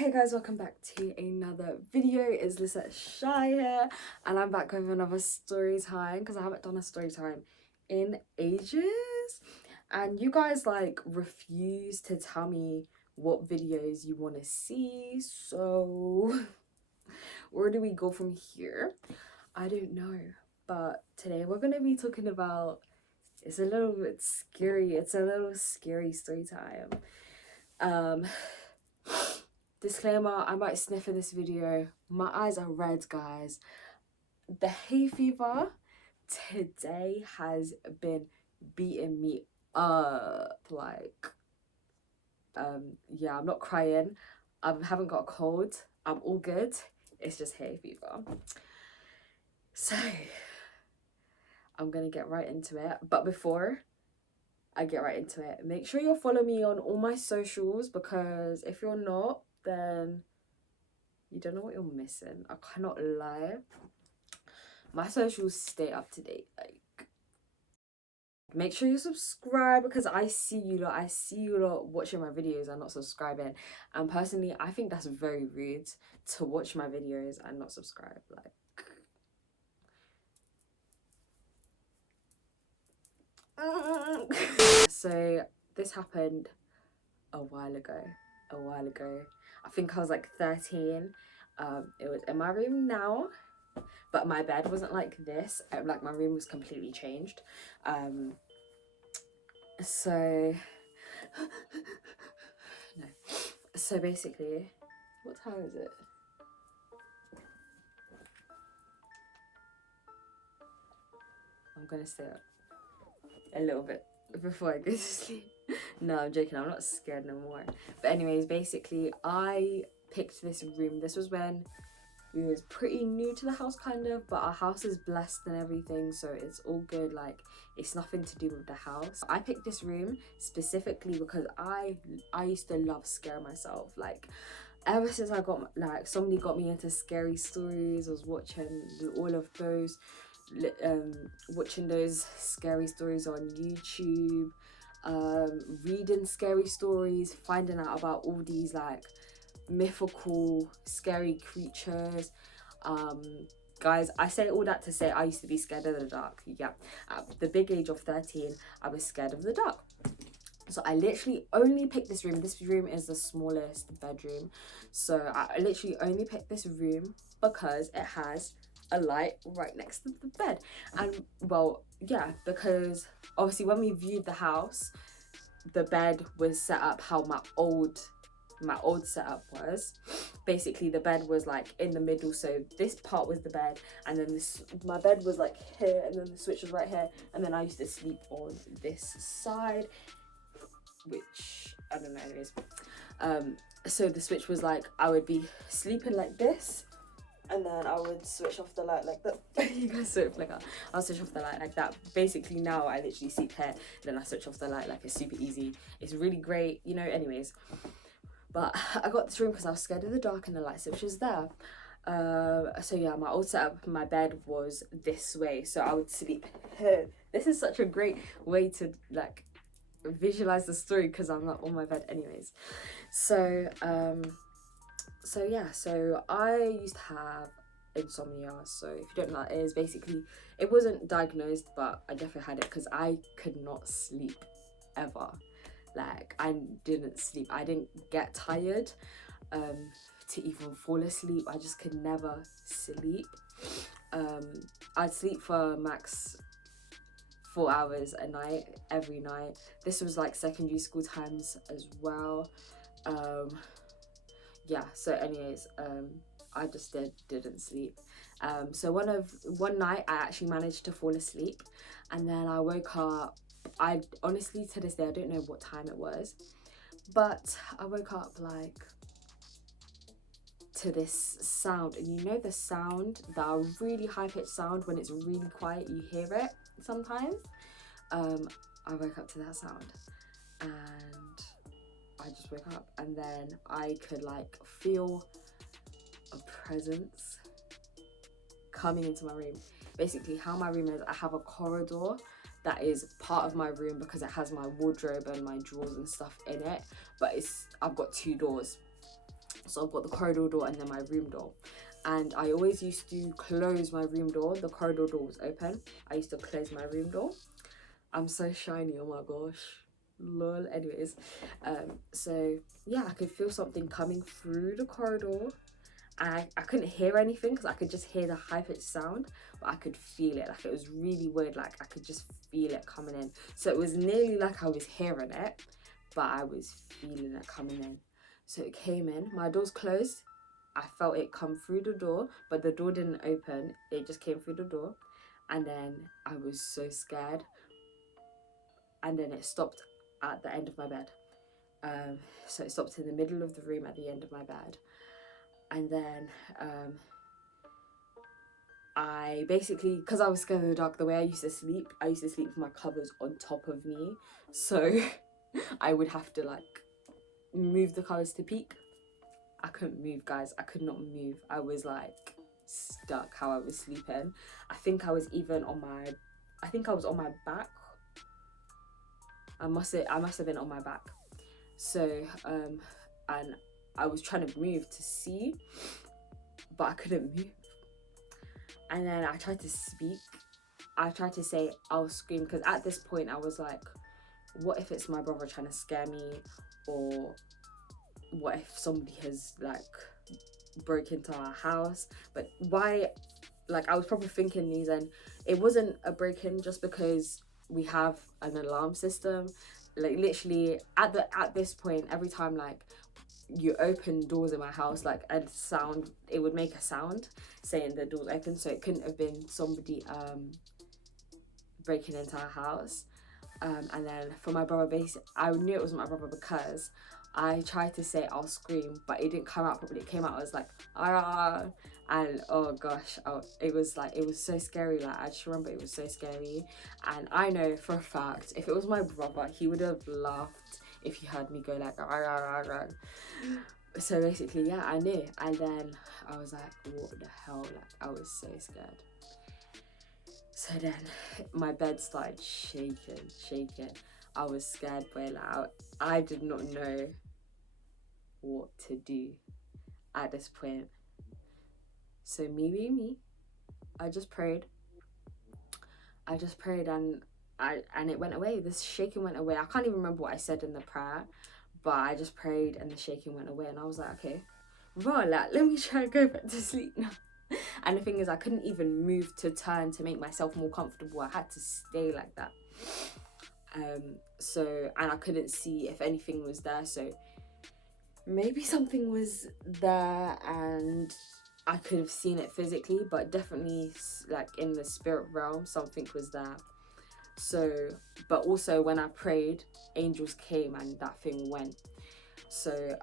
Hey guys, welcome back to another video. It's lisettewkj here, and I'm back with another story time because I haven't done a story time in ages, and you guys like refuse to tell me what videos you want to see. So where do we go from here? I don't know, but today we're gonna be talking about, it's a little bit scary. It's a little scary story time. Disclaimer, I might sniff in this video. My eyes are red, guys. The hay fever today has been beating me up. Like, yeah, I'm not crying. I haven't got a cold. I'm all good. It's just hay fever. So, I'm gonna get right into it. But before I get right into it, make sure you'll follow me on all my socials, because if you're not, then you don't know what you're missing. I cannot lie. My socials stay up to date. Like, make sure you subscribe, because I see you lot watching my videos and not subscribing. And personally, I think that's very rude to watch my videos and not subscribe. Like, so this happened a while ago. I think I was like 13. It was in my room now, but my bed wasn't like this. Like, my room was completely changed. So no. So basically, what time is it? I'm gonna stay up a little bit before I go to sleep. No, I'm joking. I'm not scared no more. But anyways, basically, I picked this room. This was when we was pretty new to the house, kind of, but our house is blessed and everything, so it's all good. Like, it's nothing to do with the house. I picked this room specifically because I used to love scare myself. Like, ever since I got, like, somebody got me into scary stories. I was watching all of those watching those scary stories on YouTube, reading scary stories, finding out about all these like mythical scary creatures. Guys, I say all that to say I used to be scared of the dark. Yeah, at the big age of 13, I was scared of the dark. So I literally only picked this room. This room is the smallest bedroom, so I literally only picked this room because it has a light right next to the bed. And well, yeah, because obviously when we viewed the house, the bed was set up how my old setup was. Basically, the bed was like in the middle, so this part was the bed, and then my bed was like here, and then the switch was right here, and then I used to sleep on this side, which I don't know, anyways. So the switch was like, I would be sleeping like this, and then I would switch off the light like that. You guys saw it flicker. I'll switch off the light like that. Basically, now I literally sleep here, then I switch off the light. Like, it's super easy. It's really great, you know. Anyways, but I got this room because I was scared of the dark and the light switch was there. So yeah, my old setup, my bed was this way, so I would sleep here. This is such a great way to like visualize the story because I'm not on my bed, anyways. So yeah, so I used to have insomnia. So if you don't know what it is, basically it wasn't diagnosed, but I definitely had it because I could not sleep ever. Like, I didn't sleep. I didn't get tired to even fall asleep. I just could never sleep. I'd sleep for max 4 hours a night, every night. This was like secondary school times as well. Yeah, so anyways, I just didn't sleep. So one night I actually managed to fall asleep, and then I woke up. I honestly, to this day, I don't know what time it was, but I woke up like to this sound. And you know the sound, that really high-pitched sound, when it's really quiet, you hear it sometimes. I woke up to that sound, and I just woke up, and then I could like feel a presence coming into my room. Basically, how my room is, I have a corridor that is part of my room because it has my wardrobe and my drawers and stuff in it, but I've got 2 doors. So I've got the corridor door and then my room door. And I always used to close my room door. The corridor door was open. I used to close my room door. I'm so shiny, oh my gosh. Lol. Anyways, so yeah, I could feel something coming through the corridor. I couldn't hear anything because I could just hear the high-pitched sound, but I could feel it. Like, it was really weird. Like, I could just feel it coming in. So it was nearly like I was hearing it, but I was feeling it coming in. So it came in. My door's closed. I felt it come through the door, but the door didn't open. It just came through the door. And then I was so scared. And then it stopped at the end of my bed. So it stopped in the middle of the room at the end of my bed. And then I basically, because I was scared of the dark, the way I used to sleep with my covers on top of me. So I would have to like move the covers to peek. I couldn't move, guys. I could not move. I was like stuck how I was sleeping. I think I was on my back. I must have been on my back. So and I was trying to move to see, but I couldn't move. And then I tried to speak. I tried to say, I'll scream, because at this point I was like, what if it's my brother trying to scare me? Or what if somebody has like broke into our house? But why, like, I was probably thinking these, and it wasn't a break-in just because we have an alarm system. Like, literally at this point, every time like you open doors in my house, like a sound, it would make a sound saying the door's open. So it couldn't have been somebody breaking into our house. And then for my brother, I knew it wasn't my brother because I tried to say I'll scream, but it didn't come out properly. It came out as like ah, and oh gosh, it was so scary. Like, I just remember it was so scary. And I know for a fact, if it was my brother, he would have laughed if he heard me go like ah, ah, ah, ah. So basically, yeah, I knew. And then I was like, what the hell? Like, I was so scared. So then my bed started shaking. I was scared, but like, I did not know what to do at this point. So me, I just prayed and it went away. This shaking went away. I can't even remember what I said in the prayer, but I just prayed and the shaking went away. And I was like, okay, right, like, let me try and go back to sleep now. And the thing is, I couldn't even move to turn to make myself more comfortable. I had to stay like that. So, and I couldn't see if anything was there. So maybe something was there and I could have seen it physically, but definitely like in the spirit realm, something was there. So, but also when I prayed, angels came and that thing went. So,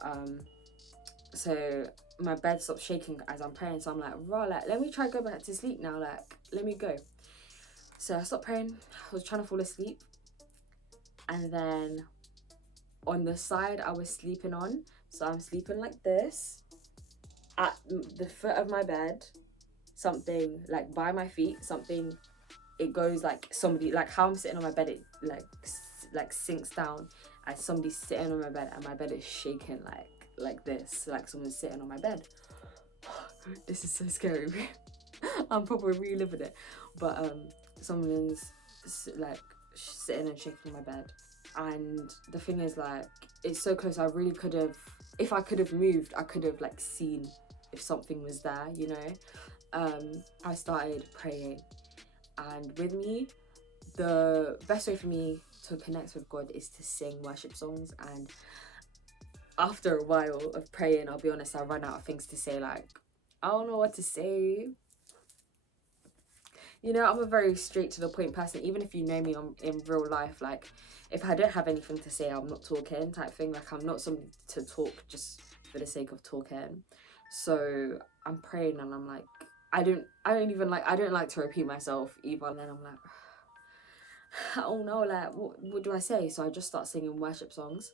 so my bed stopped shaking as I'm praying. So I'm like, right, like, let me try to go back to sleep now. Like, let me go. So I stopped praying. I was trying to fall asleep. And then on the side I was sleeping on, so I'm sleeping like this, at the foot of my bed, something like by my feet, something, it goes like somebody, like how I'm sitting on my bed, it like sinks down as somebody's sitting on my bed, and my bed is shaking like this, like someone's sitting on my bed. This is so scary. I'm probably reliving it, but someone's like sitting and shaking on my bed. And the thing is, like, it's so close. I really could have, if I could have moved, I could have like seen if something was there, you know. I started praying, and with me, the best way for me to connect with God is to sing worship songs. And after a while of praying, I'll be honest, I run out of things to say. Like, I don't know what to say. You know, I'm a very straight to the point person. Even if you know me in real life, like, if I don't have anything to say, I'm not talking type thing. Like, I'm not somebody to talk just for the sake of talking. So I'm praying and I'm like, I don't like to repeat myself either. And then I'm like, I don't know, like, what do I say? So I just start singing worship songs.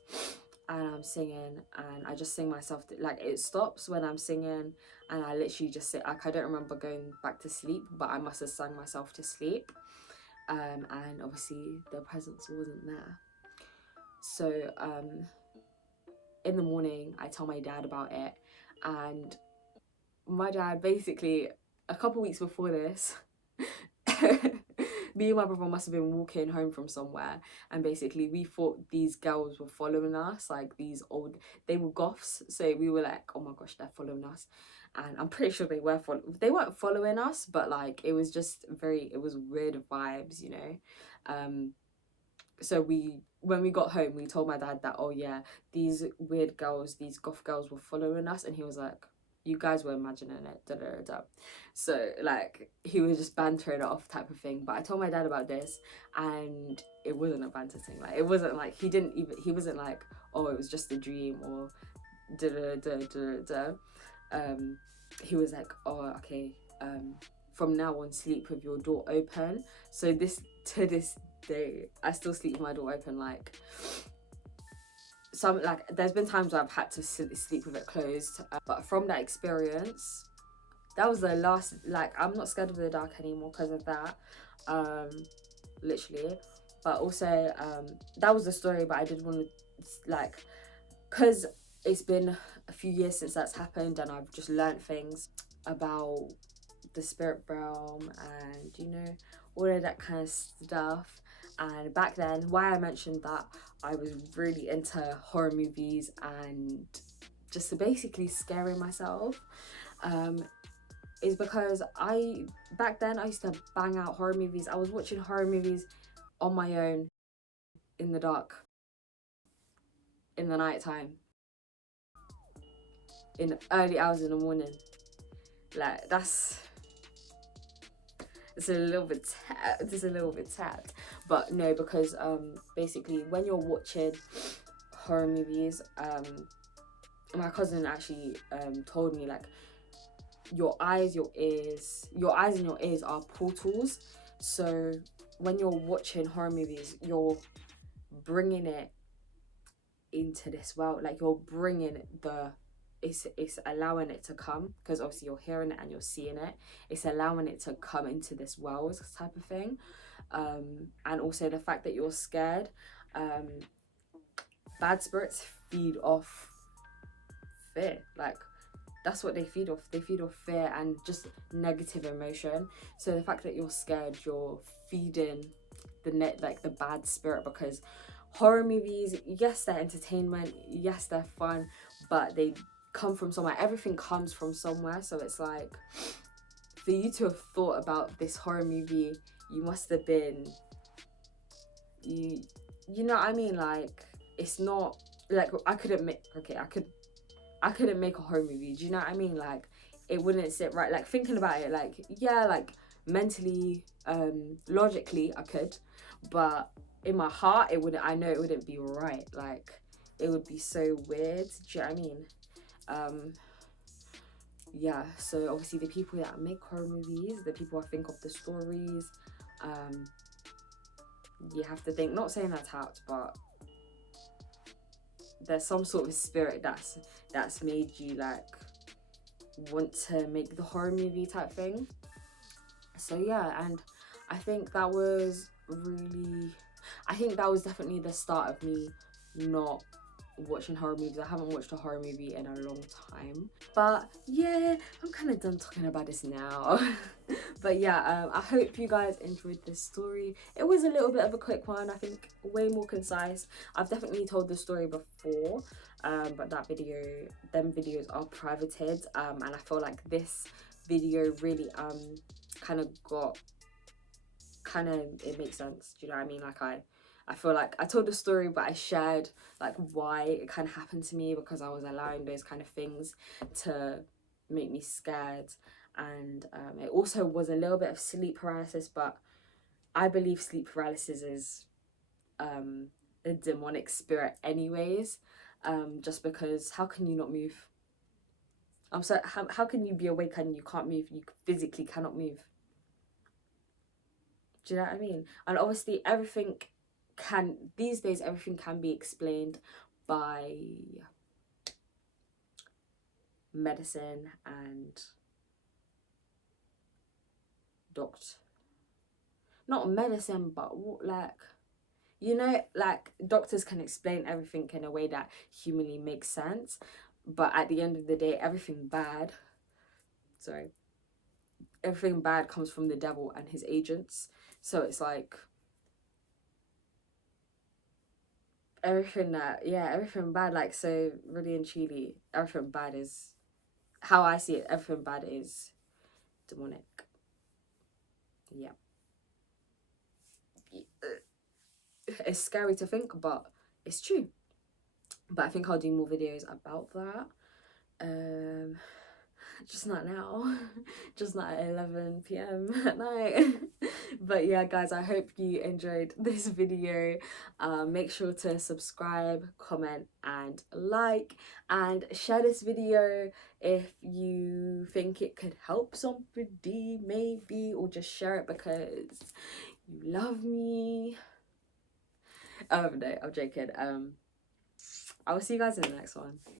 And I'm singing and I just sing myself, like, it stops when I'm singing and I literally just sit, like, I don't remember going back to sleep, but I must have sung myself to sleep. And obviously the presence wasn't there. So in the morning I tell my dad about it, And my dad, basically a couple weeks before this, me and my brother must have been walking home from somewhere, and basically we thought these girls were following us, like these old, they were goths, so we were like, oh my gosh, they're following us. And I'm pretty sure they weren't following us, but like it was just it was weird vibes, you know. So when we got home, we told my dad that, oh yeah, these weird girls, these goth girls were following us, and he was like, you guys were imagining it, da da da. So like he was just bantering it off type of thing. But I told my dad about this, and it wasn't a banter thing. Like it wasn't like he wasn't like, oh, it was just a dream, or da da da da da. He was like, oh, okay, from now on, sleep with your door open. So to this day, I still sleep with my door open. Like there's been times where I've had to sleep with it closed, but from that experience, that was the last, like, I'm not scared of the dark anymore because of that, literally. But also, that was the story, but I did want to, like, because it's been a few years since that's happened, and I've just learned things about the spirit realm and, you know, all of that kind of stuff. And back then, why I mentioned that I was really into horror movies and just basically scaring myself, is because back then I used to bang out horror movies. I was watching horror movies on my own in the dark, in the night time, in early hours in the morning. Like it's a little bit sad, but no, because basically when you're watching horror movies, my cousin actually told me, like, your eyes and your ears are portals. So when you're watching horror movies, you're bringing it into this world, like you're bringing it's allowing it to come, because obviously you're hearing it and you're seeing it. It's allowing it to come into this world type of thing. And also the fact that you're scared, bad spirits feed off fear. Like that's what they feed off. They feed off fear and just negative emotion. So the fact that you're scared, you're feeding the bad spirit, because horror movies, yes, they're entertainment, yes, they're fun, but they come from somewhere. Everything comes from somewhere. So it's like, for you to have thought about this horror movie, you must have been, you know what I mean? Like, it's not like I couldn't make a horror movie. Do you know what I mean? Like, it wouldn't sit right. Like, thinking about it, like, yeah, like mentally, logically I could, but in my heart I know it wouldn't be right. Like, it would be so weird. Do you know what I mean? Yeah, so obviously the people that make horror movies, the people who think of the stories, you have to think, not saying that's tapped, but there's some sort of spirit that's made you like want to make the horror movie type thing. So yeah, and I think that was definitely the start of me not watching horror movies. I haven't watched a horror movie in a long time, but yeah, I'm kind of done talking about this now. But yeah, I hope you guys enjoyed this story. It was a little bit of a quick one, I think way more concise. I've definitely told the story before, but them videos are privated, and I feel like this video really it makes sense. Do you know what I mean? Like, I feel like I told the story, but I shared like why it kind of happened to me, because I was allowing those kind of things to make me scared. And it also was a little bit of sleep paralysis, but I believe sleep paralysis is a demonic spirit anyways, just because how can you not move? I'm sorry, how can you be awake and you can't move? You physically cannot move. Do you know what I mean? And obviously these days everything can be explained by medicine and not medicine, but like, you know, like doctors can explain everything in a way that humanly makes sense. but at the end of the day, everything bad comes from the devil and his agents. So it's like everything bad, like, so really and truly, everything bad is, how I see it, everything bad is demonic. Yeah. It's scary to think, but it's true. But I think I'll do more videos about that. Just not now. Just not at 11 p.m. at night. But yeah, guys, I hope you enjoyed this video. Make sure to subscribe, comment, and like, and share this video if you think it could help somebody, maybe, or just share it because you love me. No, I'm joking. I will see you guys in the next one.